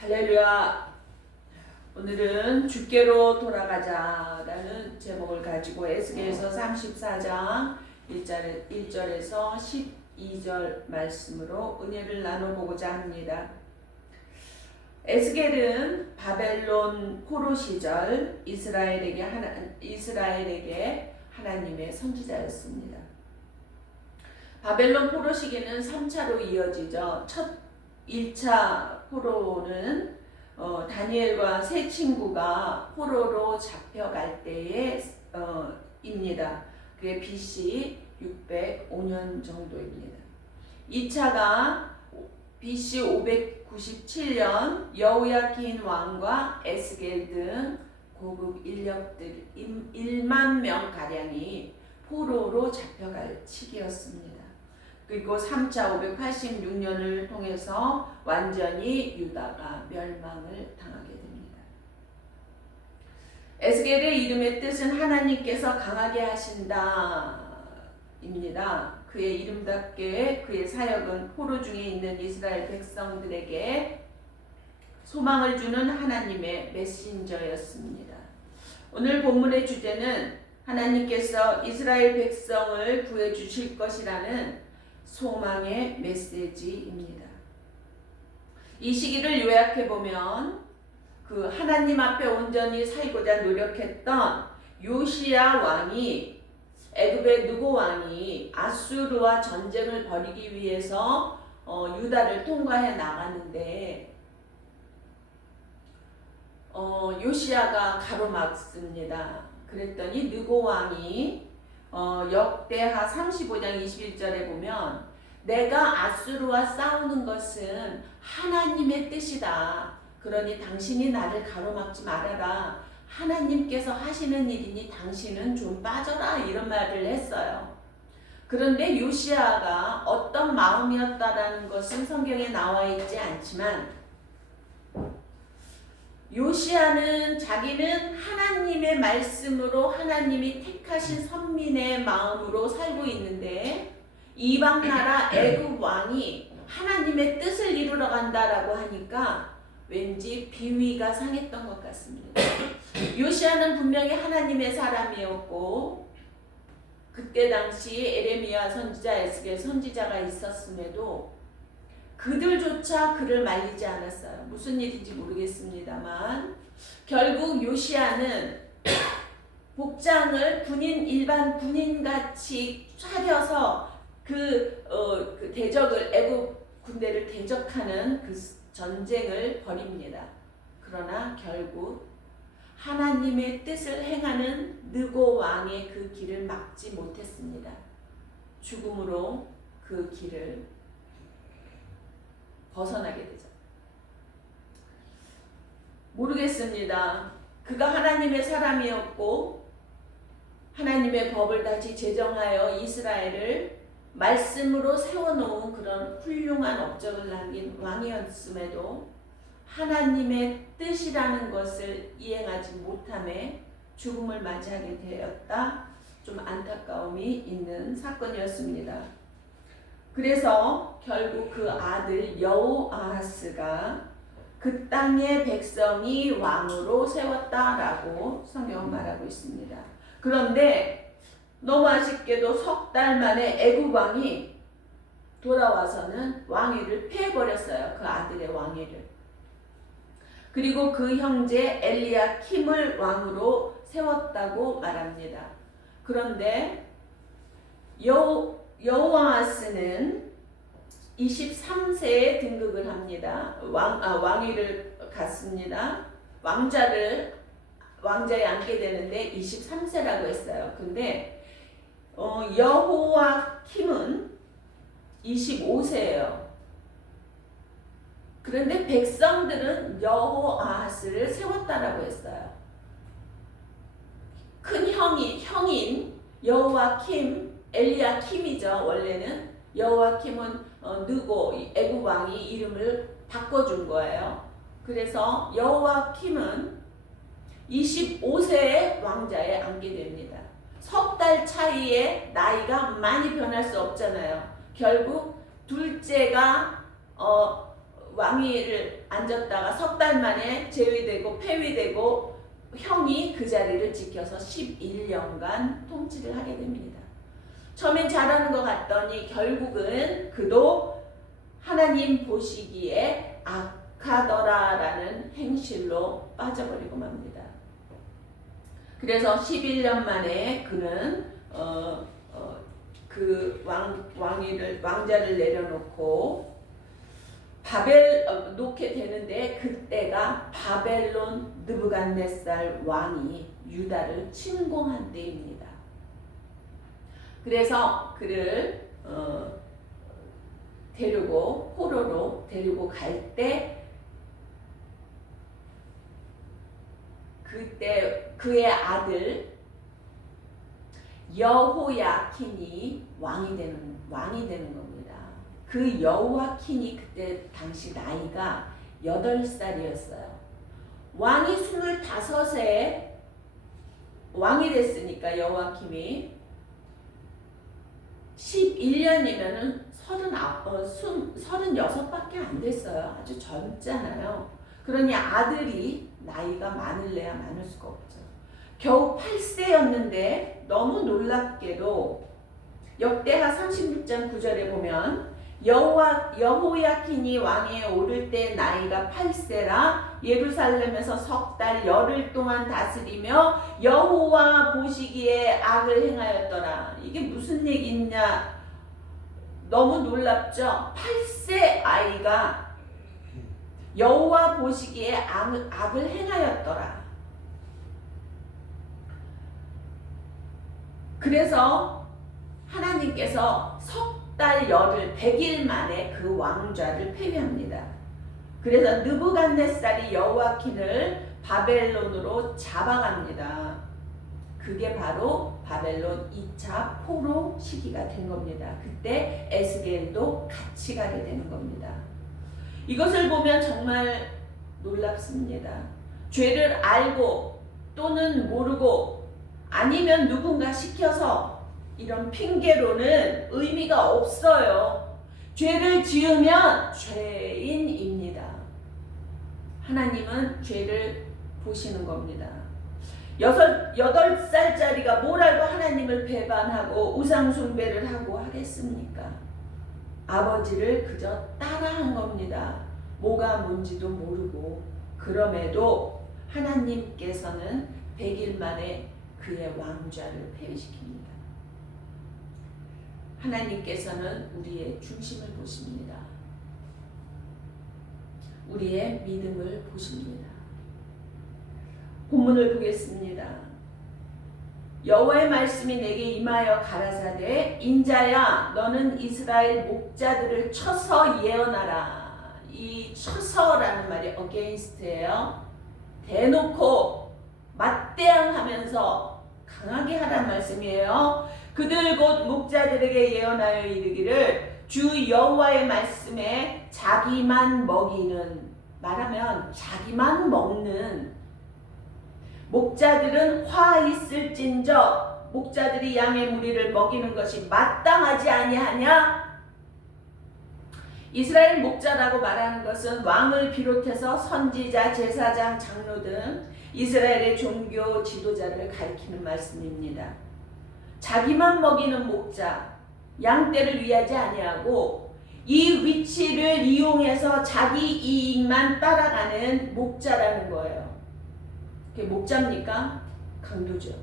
할렐루야. 오늘은 주께로 돌아가자라는 제목을 가지고 에스겔서 34장 1절에서 12절 말씀으로 은혜를 나눠보고자 합니다. 에스겔은 바벨론 포로 시절 이스라엘에게 하나님의 선지자였습니다. 바벨론 포로 시기는 3차로 이어지죠. 첫 1차 포로는 다니엘과 세 친구가 포로로 잡혀갈 때에 입니다. 그게 BC 605년 정도입니다. 2차가 BC 597년 여호야킨 왕과 에스겔 등 고급 인력들 1만 명 가량이 포로로 잡혀갈 시기였습니다. 그리고 3차 586년을 통해서 완전히 유다가 멸망을 당하게 됩니다. 에스겔의 이름의 뜻은 하나님께서 강하게 하신다 입니다. 그의 이름답게 그의 사역은 포로 중에 있는 이스라엘 백성들에게 소망을 주는 하나님의 메신저였습니다. 오늘 본문의 주제는 하나님께서 이스라엘 백성을 구해주실 것이라는 소망의 메시지입니다. 이 시기를 요약해보면 그 하나님 앞에 온전히 살고자 노력했던 요시야 왕이 애굽의 느고 왕이 아수르와 전쟁을 벌이기 위해서 유다를 통과해 나가는데 요시야가 가로막습니다. 그랬더니 느고 왕이 역대하 35장 21절에 보면 내가 아수르와 싸우는 것은 하나님의 뜻이다. 그러니 당신이 나를 가로막지 말아라. 하나님께서 하시는 일이니 당신은 좀 빠져라. 이런 말을 했어요. 그런데 요시야가 어떤 마음이었다라는 것은 성경에 나와 있지 않지만 요시야는 자기는 하나님의 말씀으로 하나님이 택하신 선민의 마음으로 살고 있는데 이방 나라 애굽 왕이 하나님의 뜻을 이루러 간다라고 하니까 왠지 비위가 상했던 것 같습니다. 요시야는 분명히 하나님의 사람이었고 그때 당시 에레미야 선지자, 에스겔 선지자가 있었음에도 그들조차 그를 말리지 않았어요. 무슨 일인지 모르겠습니다만 결국 요시야는 복장을 일반 군인같이 차려서 그 대적을 애굽 군대를 대적하는 그 전쟁을 벌입니다. 그러나 결국 하나님의 뜻을 행하는 느고 왕의 그 길을 막지 못했습니다. 죽음으로 그 길을 벗어나게 되죠. 모르겠습니다. 그가 하나님의 사람이었고 하나님의 법을 다시 제정하여 이스라엘을 말씀으로 세워놓은 그런 훌륭한 업적을 남긴 왕이었음에도 하나님의 뜻이라는 것을 이행하지 못함에 죽음을 맞이하게 되었다. 좀 안타까움이 있는 사건이었습니다. 그래서 결국 그 아들 여호아하스가 그 땅의 백성이 왕으로 세웠다라고 성경은 말하고 있습니다. 그런데 너무 아쉽게도 석 달 만에 애굽 왕이 돌아와서는 왕위를 패해버렸어요. 그 아들의 왕위를. 그리고 그 형제 엘리야킴을 왕으로 세웠다고 말합니다. 그런데 여호아하스는 23세에 등극을 합니다. 왕위를 갖습니다. 왕자에 앉게 되는데 23세라고 했어요. 근데 여호야킴은 25세예요. 그런데 백성들은 여호아하스를 세웠다라고 했어요. 큰 형인 여호야킴 엘리야킴이죠. 원래는 여호야킴은 느고 애굽 왕이 이름을 바꿔준 거예요. 그래서 여호야킴은 25세의 왕자에 앉게 됩니다. 석 달 차이에 나이가 많이 변할 수 없잖아요. 결국 둘째가 왕위를 앉았다가 석 달 만에 제위되고 폐위되고 형이 그 자리를 지켜서 11년간 통치를 하게 됩니다. 처음엔 잘하는 것 같더니 결국은 그도 하나님 보시기에 악하더라라는 행실로 빠져버리고 맙니다. 그래서 11년 만에 그는 그 왕자를 내려놓고 놓게 되는데, 그때가 바벨론 느부갓네살 왕이 유다를 침공한 때입니다. 그래서 그를 데리고 포로로 데리고 갈 때, 그때 그의 아들 여호야킨이 왕이 되는 겁니다. 그 여호야킨이 그때 당시 나이가 8살이었어요. 왕이 25세 왕이 됐으니까 여호야킨이 11년이면은 36밖에 안 됐어요. 아주 젊잖아요. 그러니 아들이 나이가 많을래야 많을 수가 없죠. 겨우 8세였는데 너무 놀랍게도 역대하 36장 9절에 보면 여호야킨이 왕위에 오를 때 나이가 8세라 예루살렘에서 석 달 열흘 동안 다스리며 여호와 보시기에 악을 행하였더라. 이게 무슨 얘기냐? 너무 놀랍죠? 8세 아이가 여호와 보시기에 악을 행하였더라. 그래서 하나님께서 석 달 열흘 100일 만에 그 왕좌를 폐위합니다. 그래서 느부갓네살이 여호야킨을 바벨론으로 잡아갑니다. 그게 바로 바벨론 2차 포로 시기가 된 겁니다. 그때 에스겔도 같이 가게 되는 겁니다. 이것을 보면 정말 놀랍습니다. 죄를 알고 또는 모르고 아니면 누군가 시켜서 이런 핑계로는 의미가 없어요. 죄를 지으면 죄인입니다. 하나님은 죄를 보시는 겁니다. 8살짜리가 뭘 알고 하나님을 배반하고 우상숭배를 하고 하겠습니까? 아버지를 그저 따라한 겁니다. 뭐가 뭔지도 모르고. 그럼에도 하나님께서는 100일 만에 그의 왕좌를 폐위시킵니다. 하나님께서는 우리의 중심을 보십니다. 우리의 믿음을 보십니다. 본문을 보겠습니다. 여호와의 말씀이 내게 임하여 가라사대 인자야 너는 이스라엘 목자들을 쳐서 예언하라. 이 쳐서라는 말이 against예요. 대놓고 맞대항하면서 강하게 하라는 말씀이에요. 그들 곧 목자들에게 예언하여 이르기를 주 여호와의 말씀에 자기만 먹이는, 말하면 자기만 먹는 목자들은 화 있을진저 목자들이 양의 무리를 먹이는 것이 마땅하지 아니하냐? 이스라엘 목자라고 말하는 것은 왕을 비롯해서 선지자, 제사장, 장로 등 이스라엘의 종교 지도자를 가리키는 말씀입니다. 자기만 먹이는 목자, 양떼를 위하지 아니하고 이 위치를 이용해서 자기 이익만 따라가는 목자라는 거예요. 그게 목자입니까? 강도죠.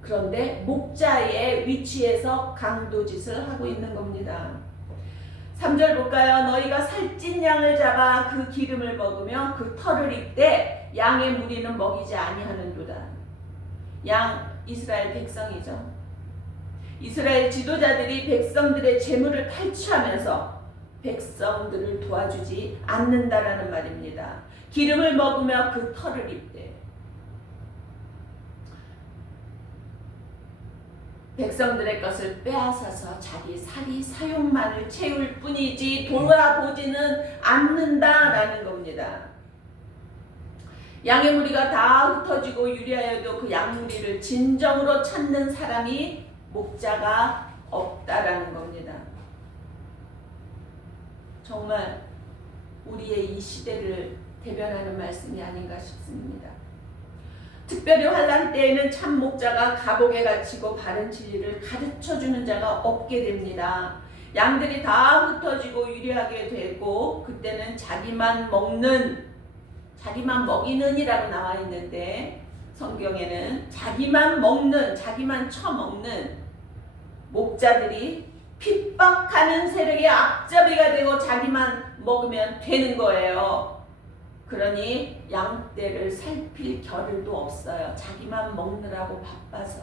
그런데 목자의 위치에서 강도짓을 하고 있는 겁니다. 3절 볼까요? 너희가 살찐 양을 잡아 그 기름을 먹으며 그 털을 입되 양의 무리는 먹이지 아니하는도다. 양 이스라엘 백성이죠. 이스라엘 지도자들이 백성들의 재물을 탈취하면서 백성들을 도와주지 않는다라는 말입니다. 기름을 먹으며 그 털을 입되 백성들의 것을 빼앗아서 자기 살이 사용만을 채울 뿐이지 돌아보지는 않는다라는 겁니다. 양의 무리가 다 흩어지고 유리하여도 그 양무리를 진정으로 찾는 사람이 목자가 없다라는 겁니다. 정말 우리의 이 시대를 대변하는 말씀이 아닌가 싶습니다. 특별히 환난 때에는 참 목자가 감옥에 갇히고 바른 진리를 가르쳐주는 자가 없게 됩니다. 양들이 다 흩어지고 유리하게 되고 그때는 자기만 먹이는이라고 나와 있는데 성경에는 자기만 먹는, 자기만 처먹는 목자들이 핍박하는 세력의 앞잡이가 되고 자기만 먹으면 되는 거예요. 그러니 양떼를 살필 겨를도 없어요. 자기만 먹느라고 바빠서.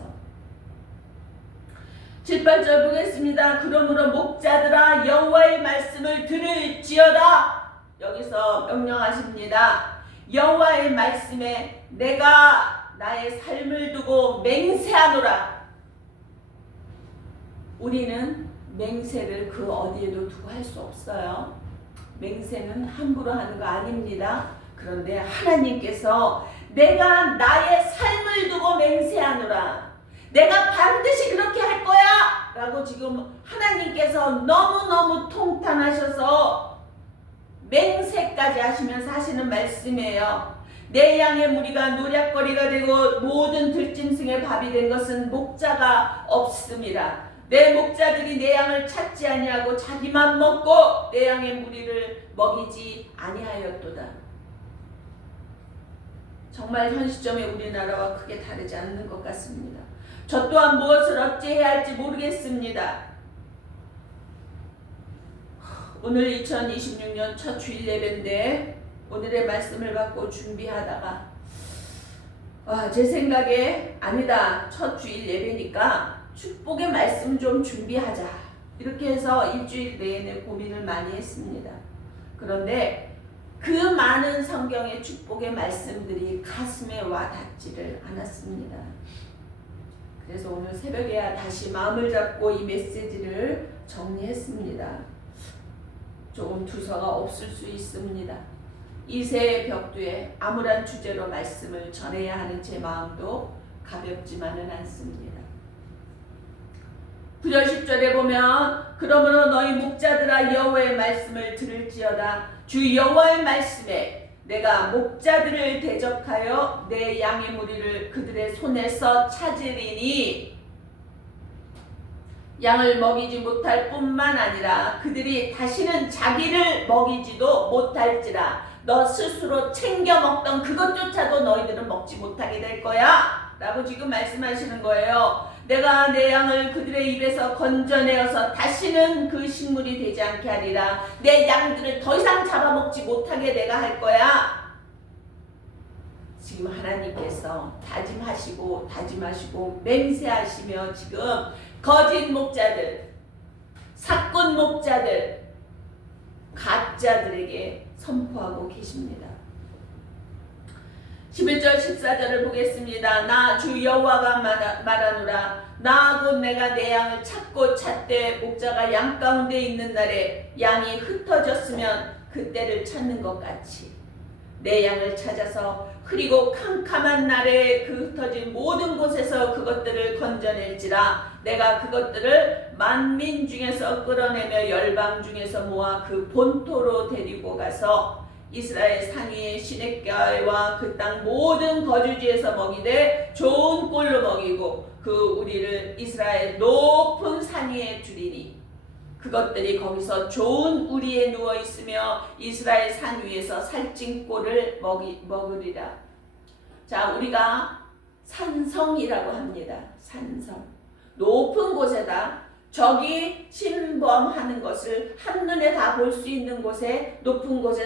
7, 8절 보겠습니다. 그러므로 목자들아 여호와의 말씀을 들을지어다. 여기서 명령하십니다. 여호와의 말씀에 내가 나의 삶을 두고 맹세하노라. 우리는 맹세를 그 어디에도 두고 할 수 없어요. 맹세는 함부로 하는 거 아닙니다. 그런데 하나님께서 내가 나의 삶을 두고 맹세하노라. 내가 반드시 그렇게 할 거야 라고 지금 하나님께서 너무너무 통탄하셔서 맹세까지 하시면서 하시는 말씀이에요. 내 양의 무리가 노략거리가 되고 모든 들짐승의 밥이 된 것은 목자가 없음이라. 내 목자들이 내 양을 찾지 아니하고 자기만 먹고 내 양의 무리를 먹이지 아니하였도다. 정말 현 시점에 우리나라와 크게 다르지 않는 것 같습니다. 저 또한 무엇을 어찌해야 할지 모르겠습니다. 오늘 2026년 첫 주일 예배인데 오늘의 말씀을 받고 준비하다가 제 생각에 아니다. 첫 주일 예배니까 축복의 말씀 좀 준비하자. 이렇게 해서 일주일 내내 고민을 많이 했습니다. 그런데 그 많은 성경의 축복의 말씀들이 가슴에 와 닿지를 않았습니다. 그래서 오늘 새벽에 다시 마음을 잡고 이 메시지를 정리했습니다. 조금 두서가 없을 수 있습니다. 이새의 벽두에 암울한 주제로 말씀을 전해야 하는 제 마음도 가볍지만은 않습니다. 9절 10절에 보면 그러므로 너희 목자들아 여호와의 말씀을 들을지어다. 주 여호와의 말씀에 내가 목자들을 대적하여 내 양의 무리를 그들의 손에서 찾으리니 양을 먹이지 못할 뿐만 아니라 그들이 다시는 자기를 먹이지도 못할지라. 너 스스로 챙겨 먹던 그것조차도 너희들은 먹지 못하게 될 거야 라고 지금 말씀하시는 거예요. 내가 내 양을 그들의 입에서 건져내어서 다시는 그 식물이 되지 않게 하리라. 내 양들을 더 이상 잡아먹지 못하게 내가 할 거야. 지금 하나님께서 다짐하시고 맹세하시며 지금 거짓 목자들, 사꾼 목자들, 가짜들에게 선포하고 계십니다. 11절 14절을 보겠습니다. 나 주 여호와가 말하노라. 나 곧 내가 내 양을 찾고 찾되 목자가 양 가운데 있는 날에 양이 흩어졌으면 그때를 찾는 것 같이 내 양을 찾아서 흐리고 캄캄한 날에 그 흩어진 모든 곳에서 그것들을 건져낼지라. 내가 그것들을 만민 중에서 끌어내며 열방 중에서 모아 그 본토로 데리고 가서 이스라엘 산 위의 시냇가와 그 땅 모든 거주지에서 먹이되 좋은 꼴로 먹이고 그 우리를 이스라엘 높은 산 위에 두리니 그것들이 거기서 좋은 우리에 누워 있으며 이스라엘 산 위에서 살찐 꼴을 먹으리라. 자, 우리가 산성이라고 합니다. 산성. 높은 곳에다 적이 침범하는 것을 한눈에 다 볼 수 있는 곳에 높은 곳에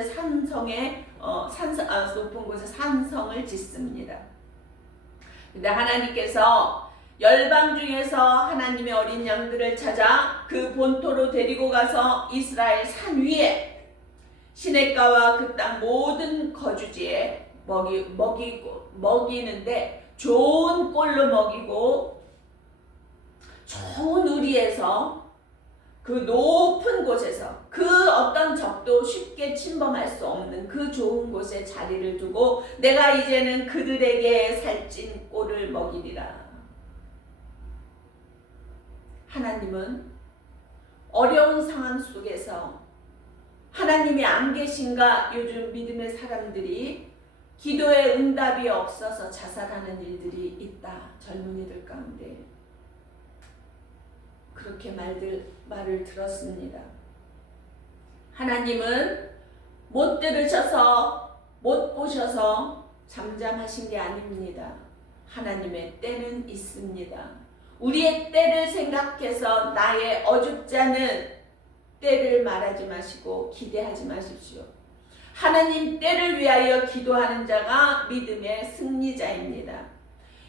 높은 곳에 산성을 짓습니다. 근데 하나님께서 열방 중에서 하나님의 어린 양들을 찾아 그 본토로 데리고 가서 이스라엘 산 위에 시냇가와 그 땅 모든 거주지에 먹이는데 좋은 꼴로 먹이고 좋은 우리에서 그 높은 곳에서 그 어떤 적도 쉽게 침범할 수 없는 그 좋은 곳에 자리를 두고 내가 이제는 그들에게 살찐 꼴을 먹이리라. 하나님은 어려운 상황 속에서 하나님이 안 계신가? 요즘 믿음의 사람들이 기도에 응답이 없어서 자살하는 일들이 있다. 젊은이들 가운데 그렇게 말을 들었습니다. 하나님은 못 들으셔서 못 보셔서 잠잠하신 게 아닙니다. 하나님의 때는 있습니다. 우리의 때를 생각해서 나의 어줍지 않은 때를 말하지 마시고 기대하지 마십시오. 하나님 때를 위하여 기도하는 자가 믿음의 승리자입니다.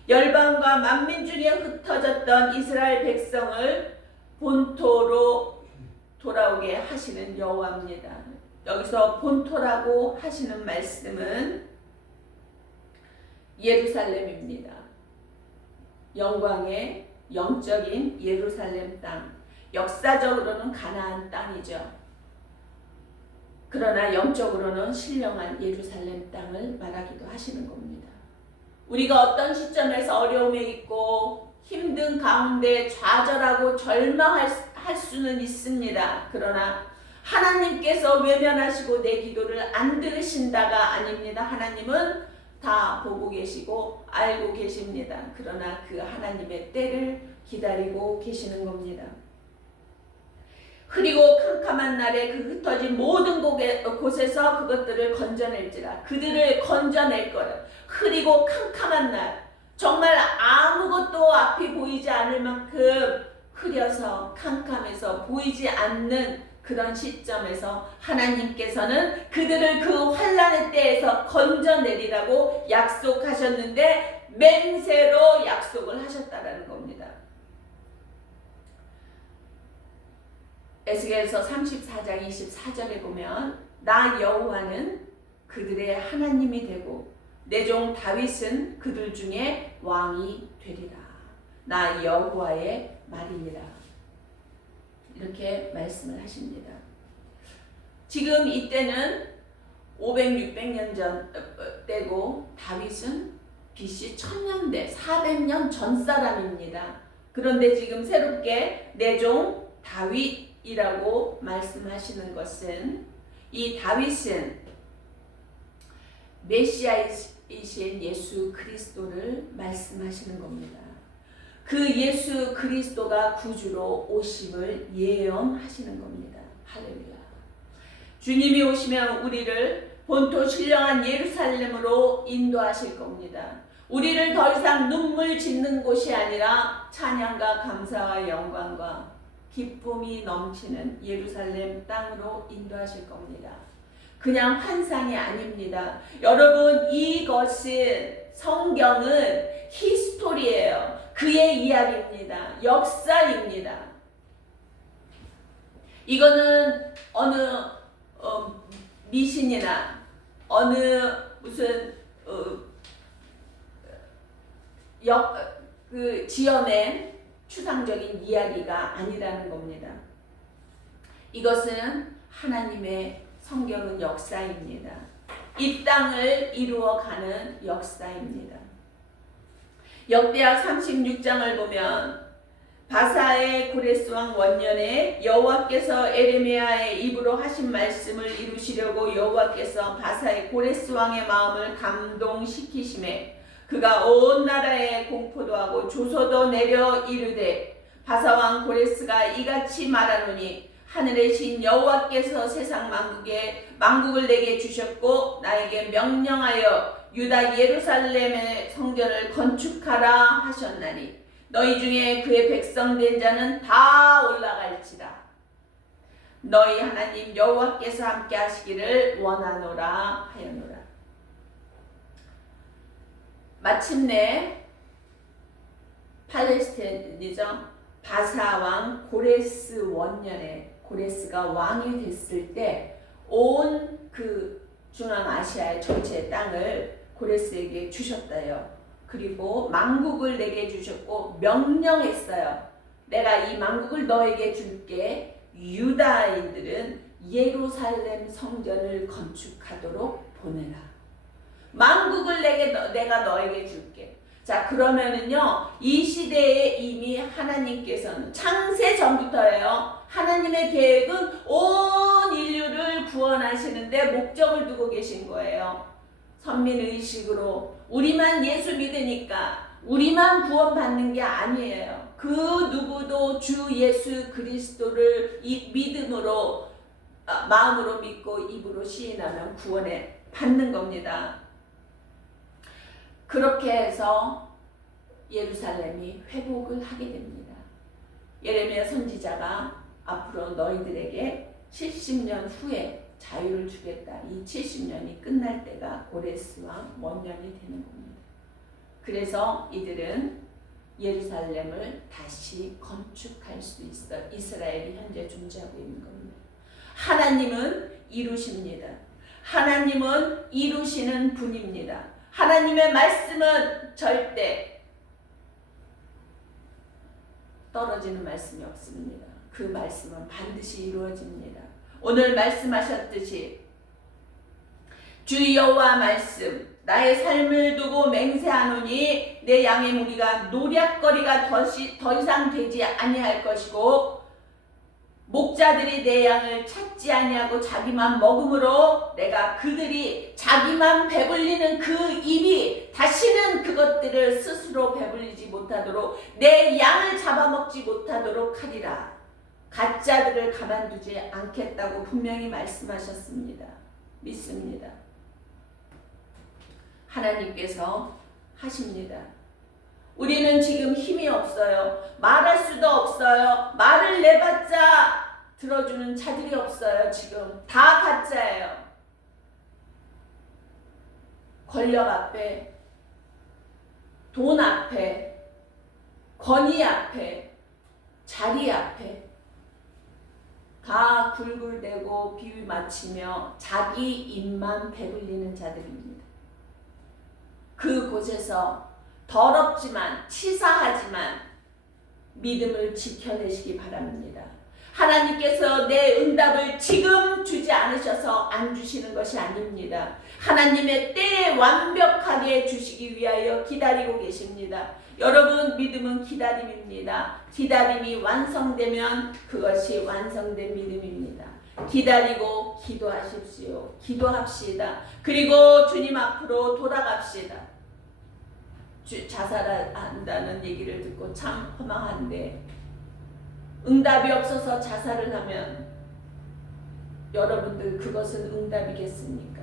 열방과 만민 중에 흩어졌던 이스라엘 백성을 본토로 돌아오게 하시는 여호와입니다. 여기서 본토라고 하시는 말씀은 예루살렘입니다. 영광의 영적인 예루살렘 땅, 역사적으로는 가나안 땅이죠. 그러나 영적으로는 신령한 예루살렘 땅을 말하기도 하시는 겁니다. 우리가 어떤 시점에서 어려움에 있고 힘든 가운데 좌절하고 절망할 수는 있습니다. 그러나 하나님께서 외면하시고 내 기도를 안 들으신다가 아닙니다. 하나님은 다 보고 계시고 알고 계십니다. 그러나 그 하나님의 때를 기다리고 계시는 겁니다. 흐리고 캄캄한 날에 그 흩어진 모든 곳에서 그것들을 건져낼지라. 그들을 건져낼 거라. 흐리고 캄캄한 날, 정말 아무것도 앞이 보이지 않을 만큼 흐려서 캄캄해서 보이지 않는 그런 시점에서 하나님께서는 그들을 그 환난의 때에서 건져내리라고 약속하셨는데 맹세로 약속을 하셨다라는 겁니다. 에스겔서 34장 24절에 보면 나 여호와는 그들의 하나님이 되고 내 종 다윗은 그들 중에 왕이 되리라. 나 여호와의 말이니라. 이렇게 말씀을 하십니다. 지금 이때는 500, 600년 전 때고 다윗은 BC 1000년대 400년 전 사람입니다. 그런데 지금 새롭게 내 종 다윗이라고 말씀하시는 것은 이 다윗은 메시아이신 예수 그리스도를 말씀하시는 겁니다. 그 예수 그리스도가 구주로 오심을 예언하시는 겁니다. 할렐루야. 주님이 오시면 우리를 본토 신령한 예루살렘으로 인도하실 겁니다. 우리를 더 이상 눈물 짓는 곳이 아니라 찬양과 감사와 영광과 기쁨이 넘치는 예루살렘 땅으로 인도하실 겁니다. 그냥 환상이 아닙니다. 여러분, 이것은 성경은 히스토리예요. 그의 이야기입니다. 역사입니다. 이거는 어느 미신이나 어느 무슨 지어낸 추상적인 이야기가 아니라는 겁니다. 이것은 하나님의 성경은 역사입니다. 이 땅을 이루어가는 역사입니다. 역대하 36장을 보면 바사의 고레스 왕 원년에 여호와께서 에레미야의 입으로 하신 말씀을 이루시려고 여호와께서 바사의 고레스 왕의 마음을 감동시키심에 그가 온 나라에 공포도 하고 조소도 내려 이르되 바사 왕 고레스가 이같이 말하노니 하늘의 신 여호와께서 세상 만국을 내게 주셨고 나에게 명령하여 유다 예루살렘의 성전을 건축하라 하셨나니 너희 중에 그의 백성 된 자는 다 올라갈지라. 너희 하나님 여호와께서 함께 하시기를 원하노라 하였노라. 마침내 팔레스타인이죠. 바사 왕 고레스 원년에 고레스가 왕이 됐을 때 온 그 중앙아시아의 전체 땅을 고레스에게 주셨다요. 그리고 만국을 내게 주셨고 명령했어요. 내가 이 만국을 너에게 줄게. 유다인들은 예루살렘 성전을 건축하도록 보내라. 만국을 내가 너에게 줄게. 자, 그러면은요, 이 시대에 이미 하나님께서는 창세 전부터예요. 하나님의 계획은 온 인류를 구원하시는데 목적을 두고 계신 거예요. 선민의식으로 우리만 예수 믿으니까 우리만 구원받는 게 아니에요. 그 누구도 주 예수 그리스도를 이 믿음으로 마음으로 믿고 입으로 시인하면 구원에 받는 겁니다. 그렇게 해서 예루살렘이 회복을 하게 됩니다. 예레미야 선지자가 앞으로 너희들에게 70년 후에 자유를 주겠다. 이 70년이 끝날 때가 고레스와 원년이 되는 겁니다. 그래서 이들은 예루살렘을 다시 건축할 수 있어 이스라엘이 현재 존재하고 있는 겁니다. 하나님은 이루십니다. 하나님은 이루시는 분입니다. 하나님의 말씀은 절대 떨어지는 말씀이 없습니다. 그 말씀은 반드시 이루어집니다. 오늘 말씀하셨듯이 주 여호와 말씀 나의 삶을 두고 맹세하노니 내 양의 무리가 노략거리가 더 이상 되지 아니할 것이고 목자들이 내 양을 찾지 아니하고 자기만 먹음으로 내가 그들이 자기만 배불리는 그 입이 다시는 그것들을 스스로 배불리지 못하도록 내 양을 잡아먹지 못하도록 하리라. 가짜들을 가만두지 않겠다고 분명히 말씀하셨습니다. 믿습니다. 하나님께서 하십니다. 우리는 지금 힘이 없어요. 말할 수도 없어요. 말을 내봤자 들어주는 자들이 없어요. 지금 다 가짜예요. 권력 앞에, 돈 앞에, 권위 앞에, 자리 앞에 다 굴굴대고 비위 맞추며 자기 입만 배불리는 자들입니다. 그곳에서 더럽지만 치사하지만 믿음을 지켜내시기 바랍니다. 하나님께서 내 응답을 지금 주지 않으셔서 안 주시는 것이 아닙니다. 하나님의 때에 완벽하게 주시기 위하여 기다리고 계십니다. 여러분, 믿음은 기다림입니다. 기다림이 완성되면 그것이 완성된 믿음입니다. 기다리고 기도하십시오. 기도합시다. 그리고 주님 앞으로 돌아갑시다. 자살한다는 얘기를 듣고 참 허망한데 응답이 없어서 자살을 하면 여러분들 그것은 응답이겠습니까?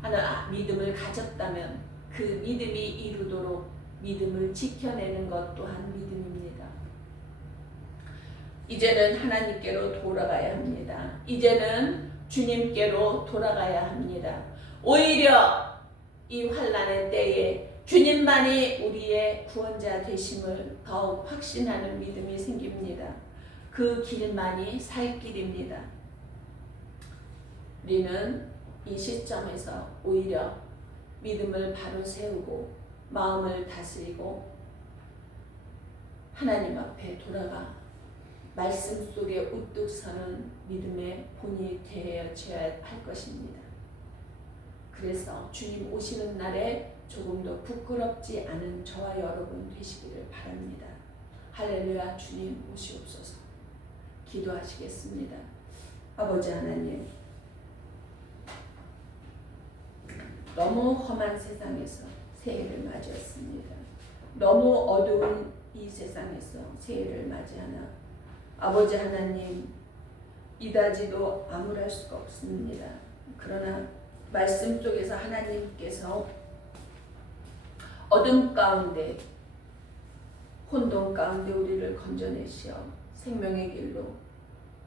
하나 믿음을 가졌다면 그 믿음이 이루도록 믿음을 지켜내는 것 또한 믿음입니다. 이제는 하나님께로 돌아가야 합니다. 이제는 주님께로 돌아가야 합니다. 오히려 이 환난의 때에 주님만이 우리의 구원자 되심을 더욱 확신하는 믿음이 생깁니다. 그 길만이 살 길입니다. 우리는 이 시점에서 오히려 믿음을 바로 세우고 마음을 다스리고 하나님 앞에 돌아가 말씀 속에 우뚝 서는 믿음의 본이 되어져야 할 것입니다. 그래서 주님 오시는 날에 조금도 부끄럽지 않은 저와 여러분 되시기를 바랍니다. 할렐루야. 주님 오시옵소서. 기도하시겠습니다. 아버지 하나님, 너무 험한 세상에서 새해를 맞이했습니다. 너무 어두운 이 세상에서 새해를 맞이하나 아버지 하나님, 이다지도 아무랄 수가 없습니다. 그러나 말씀 속에서 하나님께서 어둠 가운데 혼돈 가운데 우리를 건져내시어 생명의 길로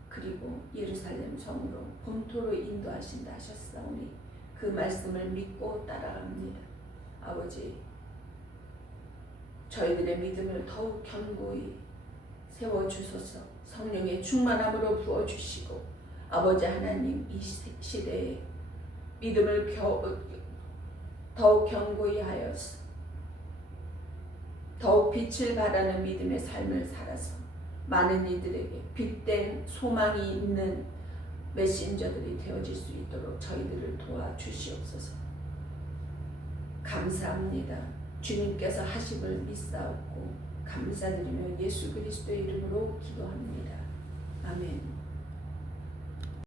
그리고 예루살렘 성으로 본토로 인도하신다 하셨사오니 그 말씀을 믿고 따라갑니다. 아버지, 저희들의 믿음을 더욱 견고히 세워주소서. 성령의 충만함으로 부어주시고 아버지 하나님, 이 시대에 믿음을 더욱 견고히 하여서 더욱 빛을 발하는 믿음의 삶을 살아서 많은 이들에게 빛된 소망이 있는 메신저들이 되어질 수 있도록 저희들을 도와주시옵소서. 감사합니다. 주님께서 하심을 믿사옵고 감사드리며 예수 그리스도의 이름으로 기도합니다. 아멘.